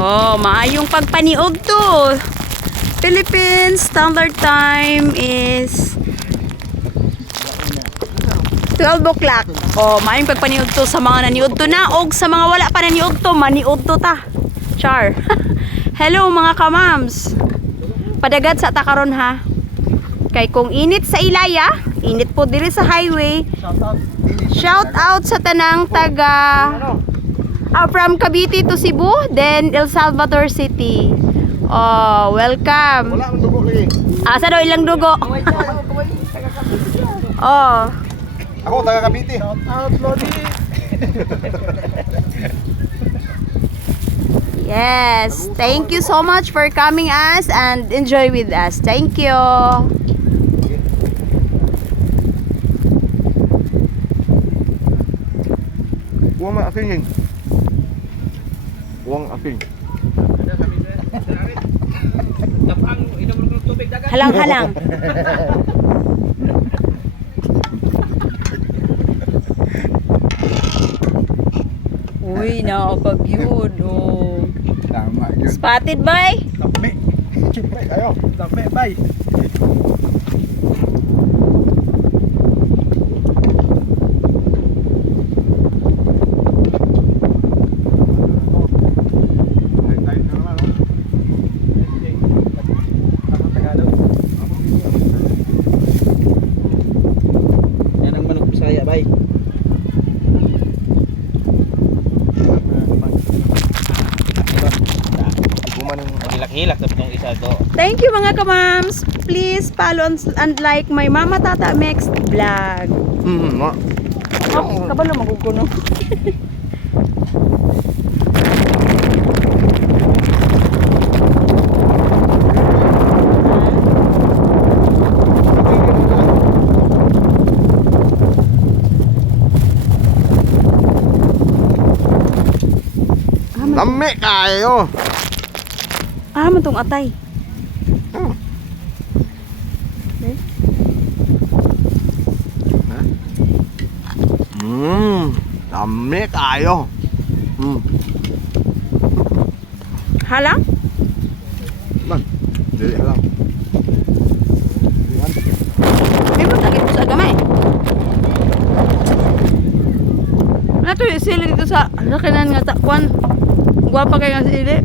Oh, maayong pagpaniog to. Philippines Standard Time is 12 o'clock. Oh, maayong pagpaniog to sa mga naniod to na og sa mga wala pa naniod to, maniod to ta. Char. Hello mga kamams. Padagat sa takaron ha. Kay kung init sa Ilaya, init po diri sa highway. Shout out sa tanang taga from Cavite to Cebu, then El Salvador City. Oh, welcome. Wala ang dugo lagi. Asa daw ilang dugo? Oh. Ako taga Cavite. Shout out Lodi. Yes, thank you so much for coming us and enjoy with us. Thank you. Buang asin yun. Buang asin. Halang-halang. Uy, nakapag yun. Oh. Tama yun. Spotted by? Tabi. Bay, ayo. Tabi, bay. Yan ang manok Bisaya, bay. Hilak-hilak tapos nung isa to. Thank you mga kamams. Please follow and like my Mama Tata Mex vlog. Ma. Oh, kabalo maguguno. Lami kayo. Man tong atay. Lami kayo. Halang? Man. Dili lang. Di mo sakit sa gamay. Ano to yung sili dito sa lakinan nga takwan. Guwapa kayo nga sili.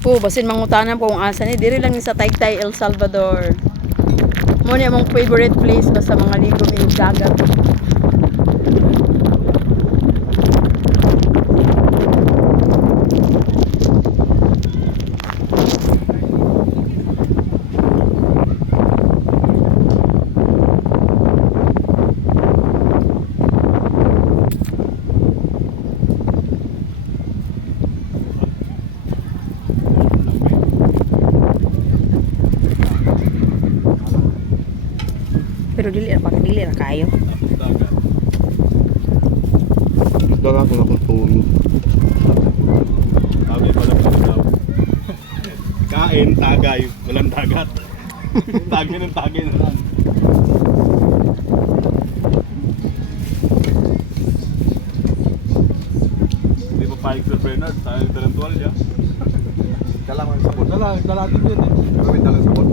Po, basin mangutanan po kung asa ni. Diri lang ni sa Taytay, El Salvador. Muna yung mong favorite place ba sa mga ligo ng dagat. Pero dili ra dili ra kayo. Dagat ko na kung tulo. Sabi pala daw. Kain, tagay, walang dagat. Tagay ng tagay na lang. Hindi pa paik Sir Bernard, tayo talentual siya. Dala mo yung sabon. Dala din yun eh. Gawin dala sabon.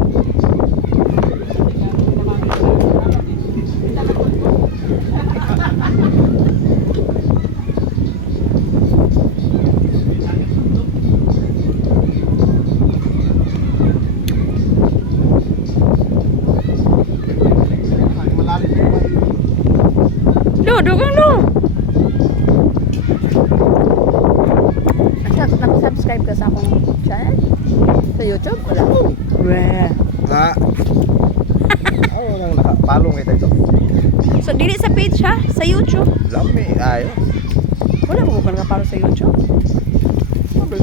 Lo, dugang lo. Nag-subscribe ka sa akong channel? Sa YouTube? Wala. Weh. Ha? Ako nang nakapalong ito ito. So, dili sa page ha? Sa YouTube? Lami ayo. Wala mo ka nakaparo sa YouTube?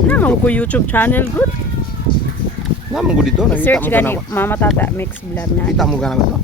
Naman ko YouTube channel, good. Naman ko dito, nakita Search mo gani ka na. Mama Tata Mix Vlog na. Kita mo ka na ba ito?